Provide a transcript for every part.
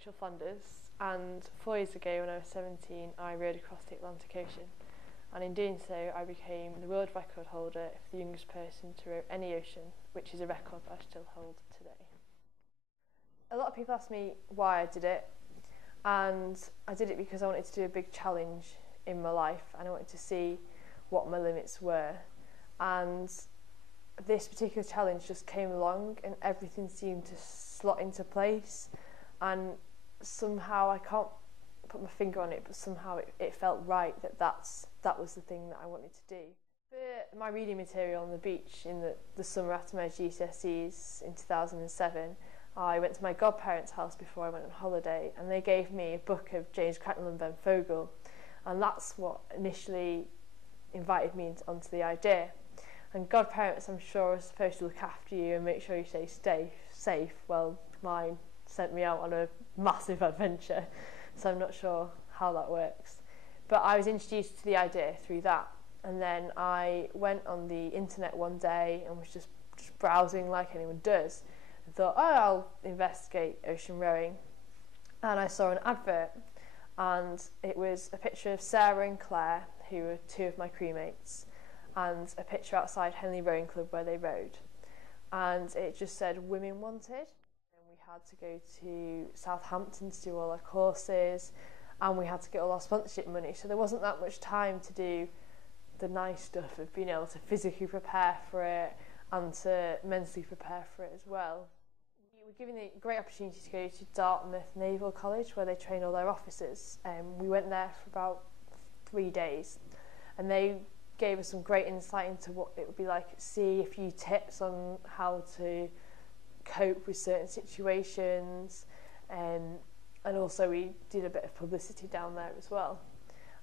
Rachel Flanders, and 4 years ago when I was 17 I rowed across the Atlantic Ocean, and in doing so I became the world record holder for the youngest person to row any ocean, which is a record I still hold today. A lot of people ask me why I did it, and I did it because I wanted to do a big challenge in my life and I wanted to see what my limits were, and this particular challenge just came along and everything seemed to slot into place, and somehow I can't put my finger on it, but somehow it felt right that was the thing that I wanted to do. For my reading material on the beach in the summer after my GCSEs in 2007, I went to my godparents' house before I went on holiday, and they gave me a book of James Cracknell and Ben Fogle, and that's what initially invited me onto the idea. And godparents, I'm sure, are supposed to look after you and make sure you stay safe. Well, mine sent me out on a massive adventure, so I'm not sure how that works. But I was introduced to the idea through that, and then I went on the internet one day and was just browsing like anyone does, and thought, oh, I'll investigate ocean rowing. And I saw an advert, and it was a picture of Sarah and Claire, who were two of my crewmates, and a picture outside Henley Rowing Club where they rowed, and it just said women wanted, and we had to go to Southampton to do all our courses, and we had to get all our sponsorship money, so there wasn't that much time to do the nice stuff of being able to physically prepare for it and to mentally prepare for it as well. We were given the great opportunity to go to Dartmouth Naval College where they train all their officers, and we went there for about 3 days, and they gave us some great insight into what it would be like at sea, a few tips on how to cope with certain situations, and also we did a bit of publicity down there as well.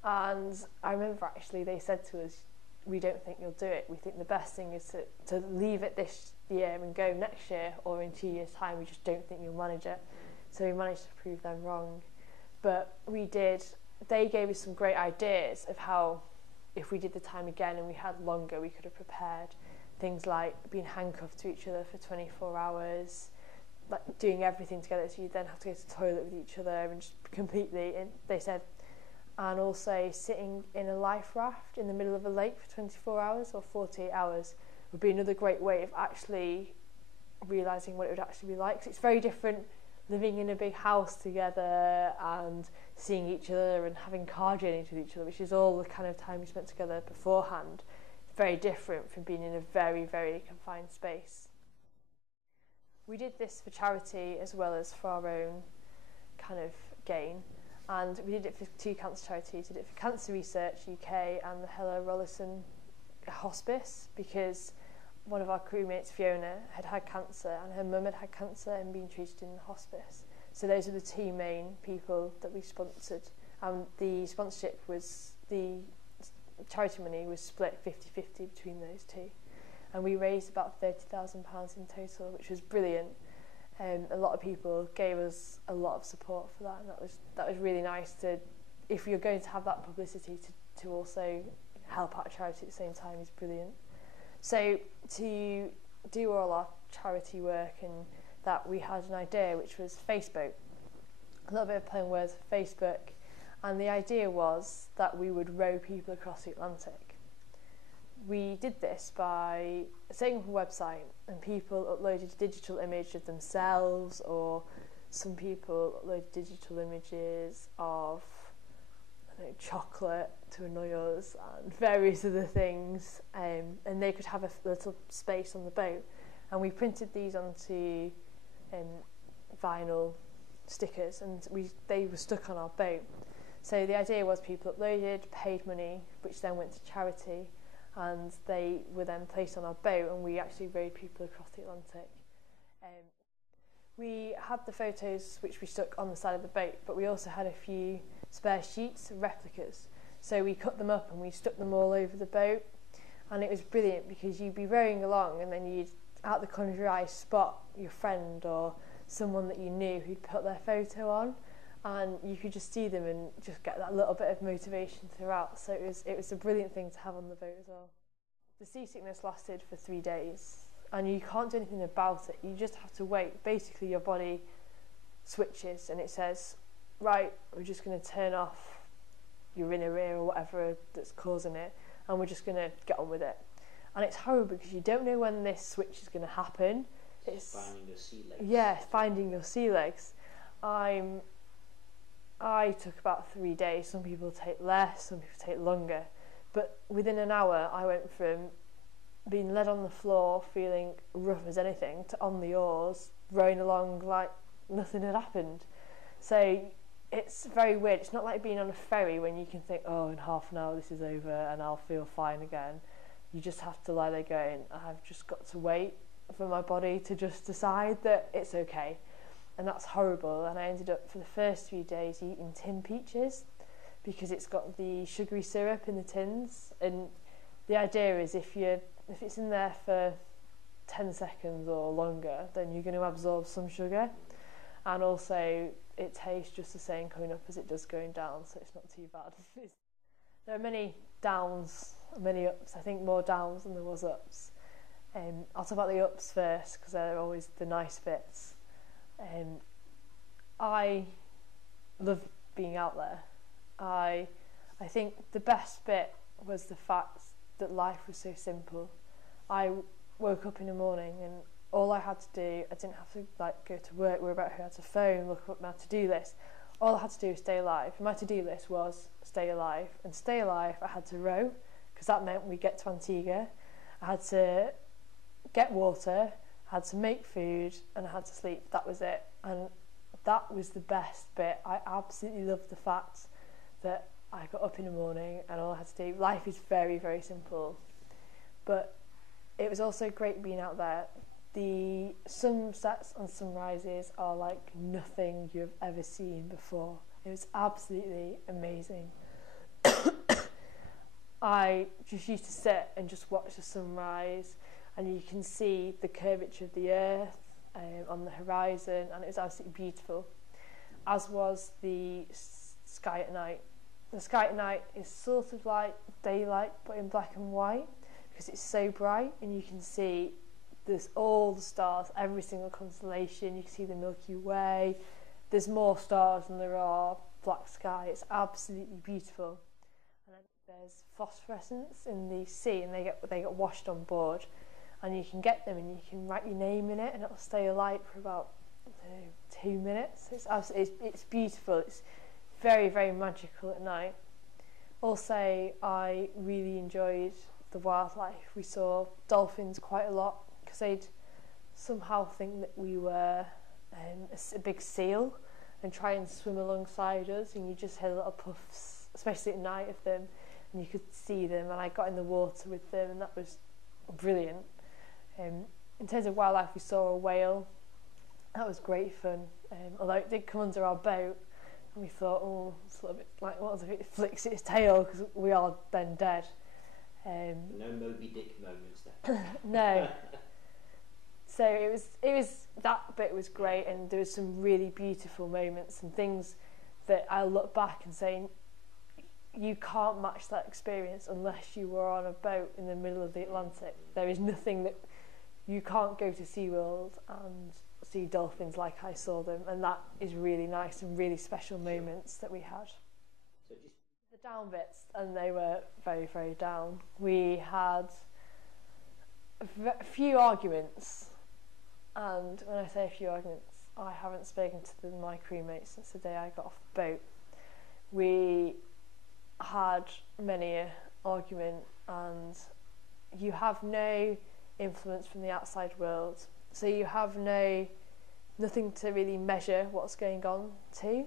And I remember actually they said to us, we don't think you'll do it, we think the best thing is to leave it this year and go next year, or in 2 years' time, we just don't think you'll manage it. So we managed to prove them wrong. But we did, they gave us some great ideas of how, if we did the time again and we had longer, we could have prepared things like being handcuffed to each other for 24 hours, like doing everything together, so you then have to go to the toilet with each other and just completely, and they said, and also sitting in a life raft in the middle of a lake for 24 hours or 48 hours would be another great way of actually realising what it would actually be like. 'Cause it's very different living in a big house together and seeing each other and having car journeys with each other, which is all the kind of time we spent together beforehand. It's very different from being in a very, very confined space. We did this for charity as well as for our own kind of gain, and we did it for 2 cancer charities. We did it for Cancer Research UK and the Hella Rollison Hospice, because one of our crewmates, Fiona, had had cancer, and her mum had had cancer and been treated in the hospice. So those are the 2 main people that we sponsored. The sponsorship was, the charity money was split 50-50 between those 2. And we raised about £30,000 in total, which was brilliant. A lot of people gave us a lot of support for that, and that was really nice to, if you're going to have that publicity, to also help out a charity at the same time is brilliant. So to do all our charity work, and that we had an idea which was Facebook, a little bit of play on words, Facebook, and the idea was that we would row people across the Atlantic. We did this by setting up a website, and people uploaded a digital image of themselves, or some people uploaded digital images of chocolate to annoy us and various other things, and they could have a little space on the boat, and we printed these onto vinyl stickers, and they were stuck on our boat. So the idea was people uploaded, paid money, which then went to charity, and they were then placed on our boat, and we actually rowed people across the Atlantic. We had the photos which we stuck on the side of the boat, but we also had a few spare sheets, replicas. So we cut them up and we stuck them all over the boat, and it was brilliant because you'd be rowing along and then you'd, out the corner of your eye, spot your friend or someone that you knew who'd put their photo on, and you could just see them and just get that little bit of motivation throughout. So it was a brilliant thing to have on the boat as well. The seasickness lasted for 3 days, and you can't do anything about it. You just have to wait. Basically, your body switches, and it says, right, we're just going to turn off your inner ear or whatever that's causing it, and we're just going to get on with it. And it's horrible because you don't know when this switch is going to happen. It's finding your sea legs. Yeah, finding your sea legs. I took about 3 days. Some people take less, some people take longer. But within an hour, I went from being led on the floor, feeling rough as anything, to on the oars, rowing along like nothing had happened. So it's very weird. It's not like being on a ferry when you can think, oh, in half an hour this is over and I'll feel fine again. You just have to lie there going, I've just got to wait for my body to just decide that it's okay. And that's horrible. And I ended up for the first 3 days eating tin peaches because it's got the sugary syrup in the tins. And the idea is if it's in there for 10 seconds or longer, then you're going to absorb some sugar. And also it tastes just the same coming up as it does going down, so it's not too bad. There are many downs, many ups. I think more downs than there was ups. I'll talk about the ups first because they're always the nice bits. I love being out there. I think the best bit was the fact that life was so simple. I woke up in the morning and all I had to do, I didn't have to go to work, worry about who had to phone, look up my to-do list. All I had to do was stay alive. My to-do list was stay alive. And stay alive, I had to row, because that meant we'd get to Antigua. I had to get water, I had to make food, and I had to sleep. That was it. And that was the best bit. I absolutely loved the fact that I got up in the morning and all I had to do. Life is very, very simple. But it was also great being out there. The sunsets and sunrises are like nothing you've ever seen before. It was absolutely amazing. I just used to sit and just watch the sunrise, and you can see the curvature of the earth on the horizon, and it was absolutely beautiful, as was the sky at night. The sky at night is sort of like daylight but in black and white because it's so bright, and you can see there's all the stars, every single constellation. You can see the Milky Way. There's more stars than there are black sky. It's absolutely beautiful. And then there's phosphorescence in the sea, and they get washed on board, and you can get them and you can write your name in it, and it'll stay alight for about 2 minutes. It's beautiful. It's very, very magical at night. Also, I really enjoyed the wildlife. We saw dolphins quite a lot because they'd somehow think that we were a big seal and try and swim alongside us, and you just hear little puffs, especially at night, of them, and you could see them, and I got in the water with them, and that was brilliant. In terms of wildlife, we saw a whale. That was great fun, although it did come under our boat, and we thought, oh, it's a little bit like, what if it flicks its tail, because we are then dead. No Moby Dick moments there. No. So it was that bit was great, and there was some really beautiful moments and things that I look back and say, you can't match that experience unless you were on a boat in the middle of the Atlantic. There is nothing that you can't go to SeaWorld and see dolphins like I saw them, and that is really nice and really special moments that we had. So just the down bits, and they were very, very down. We had a few arguments, and when I say a few arguments, I haven't spoken to my crewmates since the day I got off the boat. We had many an argument, and you have no influence from the outside world, so you have nothing to really measure what's going on to,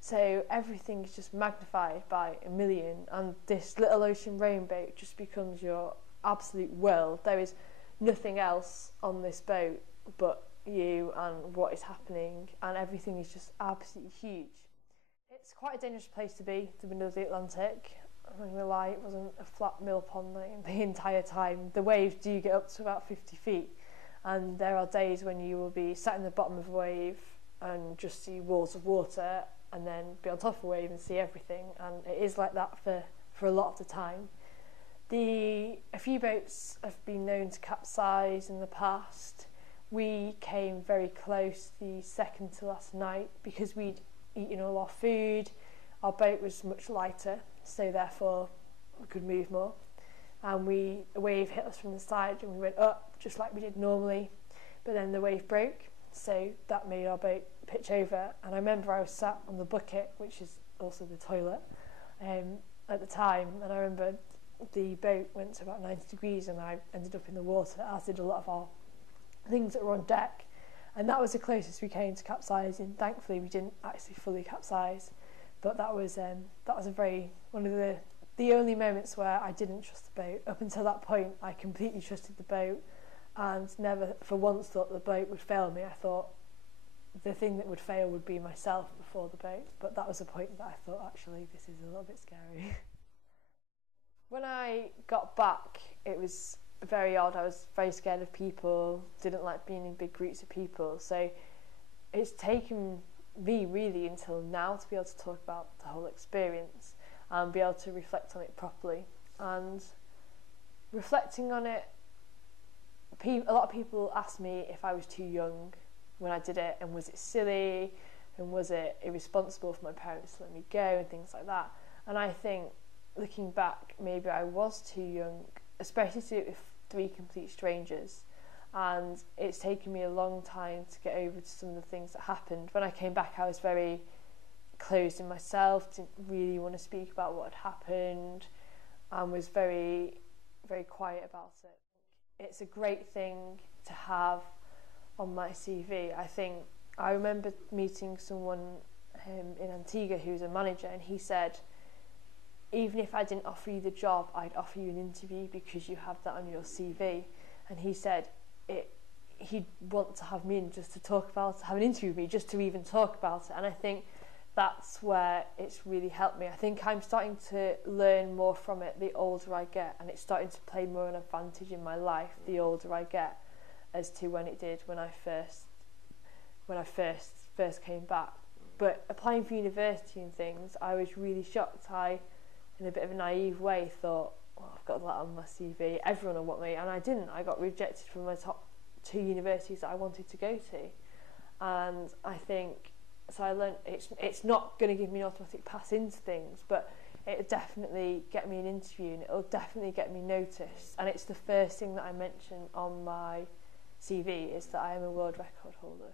so everything is just magnified by a million, and this little ocean rowing-boat just becomes your absolute world. There is nothing else on this boat but you and what is happening, and everything is just absolutely huge. It's quite a dangerous place to be, the middle of the Atlantic. I'm not going to lie, it wasn't a flat mill pond the entire time. The waves do get up to about 50 feet, and there are days when you will be sat in the bottom of a wave and just see walls of water, and then be on top of a wave and see everything, and it is like that for a lot of the time. A few boats have been known to capsize in the past. we came very close the second to last night because we'd eaten all our food. Our boat was much lighter, so therefore we could move more. And a wave hit us from the side and we went up just like we did normally, but then the wave broke, so that made our boat pitch over. And I remember I was sat on the bucket, which is also the toilet, at the time, and I remember the boat went to about 90 degrees and I ended up in the water, as did a lot of our things that were on deck, and that was the closest we came to capsizing. Thankfully we didn't actually fully capsize, but that was one of the only moments where I didn't trust the boat. Up until that point I completely trusted the boat and never for once thought the boat would fail me. I thought the thing that would fail would be myself before the boat, but that was a point that I thought, actually, this is a little bit scary. When I got back, it was very odd. I was very scared of people, didn't like being in big groups of people, so it's taken me really until now to be able to talk about the whole experience and be able to reflect on it properly. And reflecting on it, a lot of people asked me if I was too young when I did it, and was it silly, and was it irresponsible for my parents to let me go, and things like that. And I think, looking back, maybe I was too young, especially to do it with 3 complete strangers, and it's taken me a long time to get over to some of the things that happened. When I came back, I was very closed in myself, didn't really want to speak about what had happened, and was very, very quiet about it. It's a great thing to have on my CV. I remember meeting someone in Antigua who was a manager, and he said, even if I didn't offer you the job, I'd offer you an interview because you have that on your CV. And he said he'd want to have me in just to talk about it, have an interview with me just to even talk about it. And I think that's where it's really helped me. I think I'm starting to learn more from it the older I get, and it's starting to play more an advantage in my life the older I get, as to when it did when I first came back. But applying for university and things, I was really shocked. I, in a bit of a naive way, thought, well, I've got that on my CV, everyone will want me, and I didn't. I got rejected from my top 2 universities that I wanted to go to. And I think, so I learned it's not going to give me an automatic pass into things, but it'll definitely get me an interview, and it'll definitely get me noticed. And it's the first thing that I mention on my CV, is that I am a world record holder.